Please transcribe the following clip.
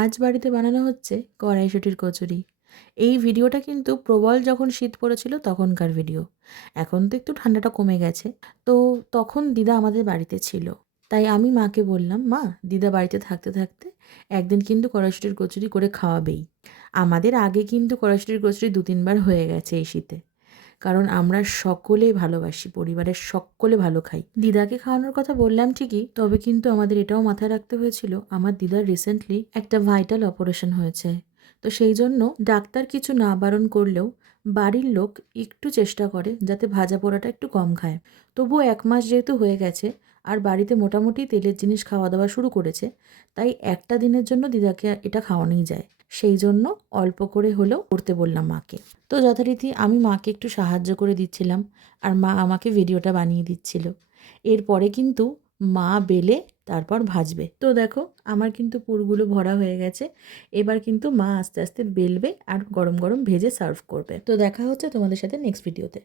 আজ বাড়িতে বানানো হচ্ছে কড়াইশুঁটির কচুরি। এই ভিডিওটা কিন্তু প্রবল যখন শীত পড়েছিল তখনকার ভিডিও। এখন তো একটু ঠান্ডাটা কমে গেছে। তো তখন দিদা আমাদের বাড়িতে ছিল। তাই আমি মাকে বললাম, মা, দিদা বাড়িতে থাকতে থাকতে একদিন কিন্তু কড়াইশুঁটির কচুরি করে খাওয়াবেই। আমাদের আগে কিন্তু কড়াইশুঁটির কচুরি ২-৩ বার হয়ে গেছে এই শীতে। কারণ আমরা সকলে ভালোবাসি, পরিবারের সকলে ভালো খাই। দিদাকে খাওয়ানোর কথা বললাম ঠিকই, তবে কিন্তু আমাদের এটাও মাথায় রাখতে হয়েছিল আমার দিদার রিসেন্টলি একটা ভাইটাল অপারেশন হয়েছে। তো সেই জন্য ডাক্তার কিছু না বারণ করলেও বাড়ির লোক একটু চেষ্টা করে যাতে ভাজা পোড়াটা একটু কম খায়। তবুও ১ মাস যেহেতু হয়ে গেছে আর বাড়িতে মোটামুটি তেলের জিনিস খাওয়া দাওয়া শুরু করেছে, তাই একটা দিনের জন্য দিদাকে এটা খাওয়ানোই যায়। সেই জন্য অল্প করে হলেও করতে বললাম মাকে। তো যথারীতি আমি মাকে একটু সাহায্য করে দিচ্ছিলাম আর মা আমাকে ভিডিওটা বানিয়ে দিচ্ছিল। এরপরে কিন্তু মা বেলে তারপর ভাজবে। তো দেখো, আমার কিন্তু পুরগুলো ভরা হয়ে গেছে। এবার কিন্তু মা আস্তে আস্তে বেলবে আর গরম গরম ভেজে সার্ভ করবে। তো দেখা হচ্ছে তোমাদের সাথে নেক্সট ভিডিওতে।